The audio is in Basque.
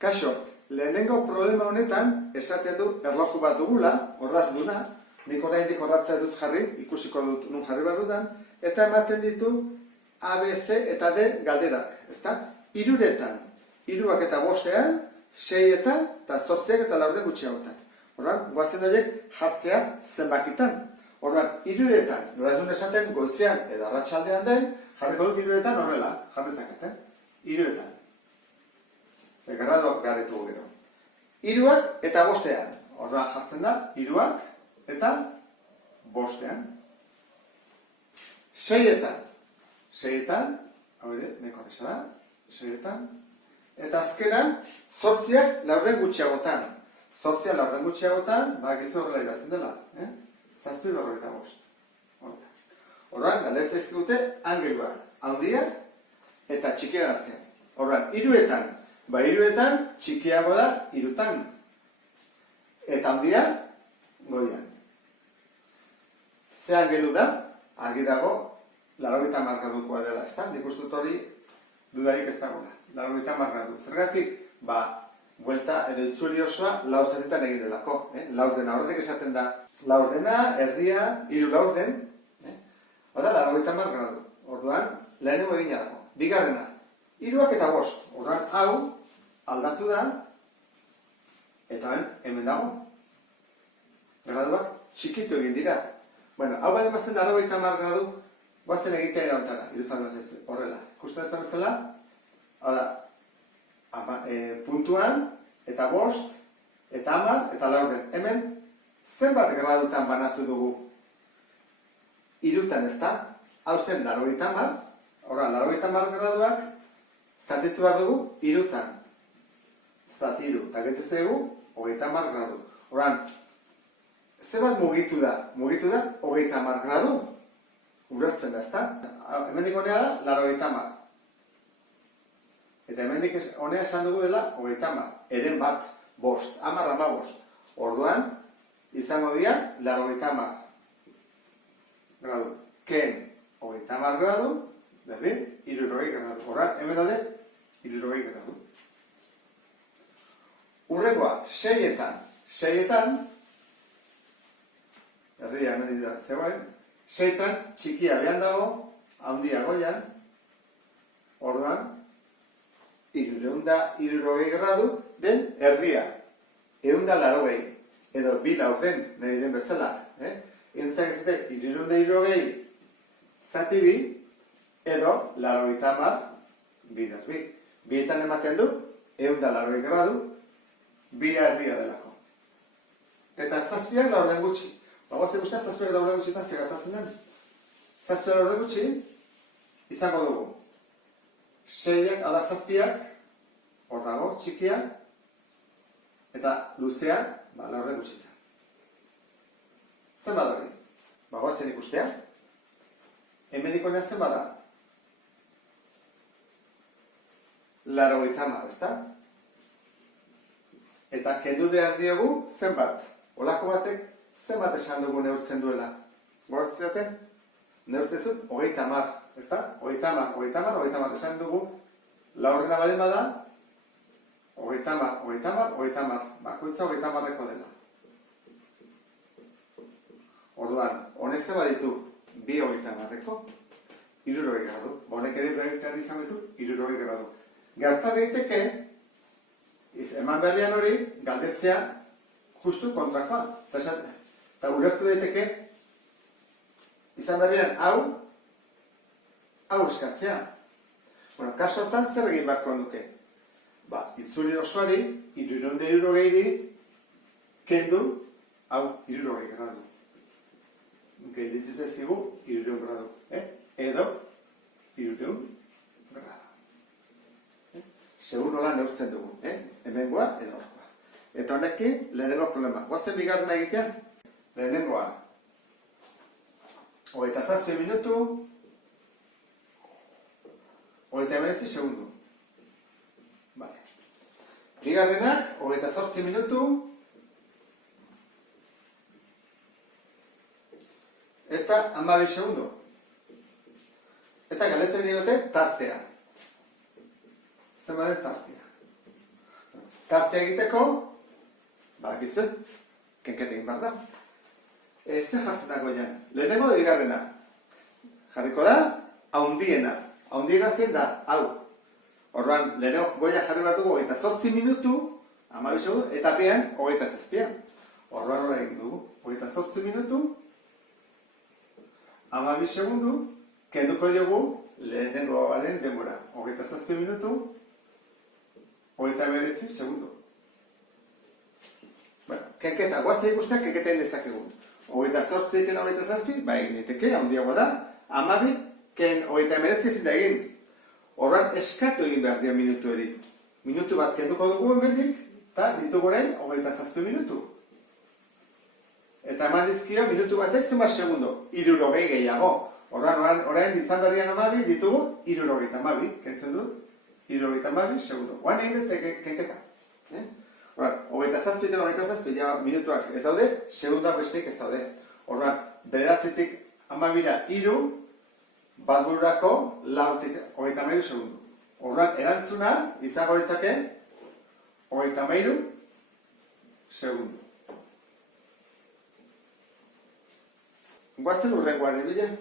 Kaixo, lehenengo problema honetan esaten du erloju bat dugula, orraz duna, nik oraindik orratzea dut jarri, ikusiko dut nun jarri bat dudan, eta ematen ditu A, B, C eta D galderak, ezta? Hiruretan, hiruak eta bostean, seietan, eta zortziak eta laurden gutxiagotan. Orduan, goazen horiek jartzea zenbakitan. Orduan, hiruretan, nola ez duen esaten goizean edo arratsaldean den, jarriko dut hiruretan horrela, jarri zaket, hiruretan. Grado garritu gero. Hiruak eta bostean. Orduan jartzen da, hiruak eta bostean. Seietan. Seietan, hau ere, neko horreza da, seietan. Eta azkena, zortziak laurden gutxiagotan. Zortziak laurden gutxiagotan, gizu horrela idazten dela. Zazpi berrogeita bost. Orduan, galdetzen ezkigute, angelua, handiak eta txikian artean. Orduan, hiruetan, hiruetan txikiago da hirutan. Eta handia, goian. Ze angelu da, argi dago, 80 gradukoa dela, ezta? Nik uste dut hori dudarik ez dagoela. 80 gradu. Zergatik, buelta edo itzuli osoa lauzetetan egin delako. Laurdena, horretik esaten da, laurdena, erdia, hiru laurden. Oda, 80 gradu. Orduan, lehenengo egina dago. Bigarrena, hiruak eta bost. Orduan, hau, aldatu da, eta hemen dago. Graduak txikitu egin dira. Bueno, hau bade mazen 80 gradu, guazen egitea irauntara, iruzan mazezu, horrela. Ikusten ez bezala, hau da, puntuan, eta bost, eta 10, eta laurden. Hemen, zenbat gradutan banatu dugu? Hirutan ez da, hau zen 80, horra, 80 graduak, zatitu behar dugu, hirutan. Zatiru, eta getzezegu, 30 gradu. Horan, zebat mugitu da? Mugitu da, 30 gradu. Urertzen da, ezta? Hemendik honea da, 80. Eta hemendik honea esan dugu dela, 30. Eren bat, bost, 10 bost. Orduan, izango dira, 80 gradu. Ken, 30 gradu, berdin, 60 gradu. Horan, hemen hori, 60 gradu. Urrengoa, seietan. Seietan, erdia hemen dira zegoen, seietan txikia behan dago, handia goian, orduan, 360 gradu, den erdia. 180, edo 2 laurden, nahi den bezala. Entzak ez dute, 360 zati bi, edo 80 bidaz bi. Bietan ematen du, 180 gradu, bira erdia delako. Eta zazpiak laurden gutxi. Bagoazen guztiak zazpiak laurden gutxietan zegartatzen den. Zazpiak laurden gutxi, izango dugu. Seiak, ala zazpiak, hor dago, txikia, eta luzea, laurden gutxietan. Zen badari? Bagoazen ikustea. Hemen ikonea zen bada? 80, ezta? Eta kendu behar diogu zenbat. Olako batek zenbat esan dugu neurtzen duela. Goratzen neurtzen zut 30, ezta? 30 esan dugu. Laurrena baldin bada 30. Bakoitza 30eko dela. Orduan, honek zenbat ditu 2 30eko, 60 gradu. Honek ere behar izan ditu 60 gradu. Gerta daiteke, eman berrian hori, galdetzea justu kontrakoa. Eta ulertu daiteke, izan berrian hau eskatzea. Bueno, kaso hortan zer egin beharko nuke? Itzuli osoari, 360 kendu, hau 60 gradu. Gelditzen zaizkigu 60 gradu. Edo 60 gradu. Segur nola neurtzen dugu, hemengoa edo horkoa. Eta honekin, lehenengo problema. Guazen bigarrena egitean? Lehenengoa. 27 minutu, 39 segundu. Bigarrenak, 28 minutu, eta 12 segundu. Eta galdetzen diote tartea. Zenbaden tartea. Tartea egiteko, badakizuen, kenketa egin behar da. Ez jartzen dago jan. Lehenengo da bigarrena. Jarriko da, haundiena. Haundiena zen da, hau. Orduan, lehenengo goia jarri bat dugu 28 minutu, 12 segundu, eta pean, 27. Orduan hori egin dugu. 28 minutu, 12 segundu, kenduko diogu lehenengoaren denbora. 27 minutu, 29 segundu. Bueno, kenketa, guazei guztiak kenketa egin dezakegu. 28 ken 27, ba egin diteke, handiago da. 12 ken 29 ezin da egin. Horran eskatu egin behar dio minutu eri. Minutu bat kenduko dugu hemendik, eta dituguren 27 minutu. Eta eman dizkio minutu batek zenbat segundo, 60 gehiago. Horran, orain izan berrian 12 ditugu 62, kentzen du, 62 segundo. Oan egin dut kenketa. Horran, 27 ja minutuak ez daude, segundoak besteik ez daude. Horran, 9-tik 12ra 3, bat bururako 4-tik 33 segundu. Horran, erantzuna izango ditzake 33 segundu. Guazen urrengoaren bila.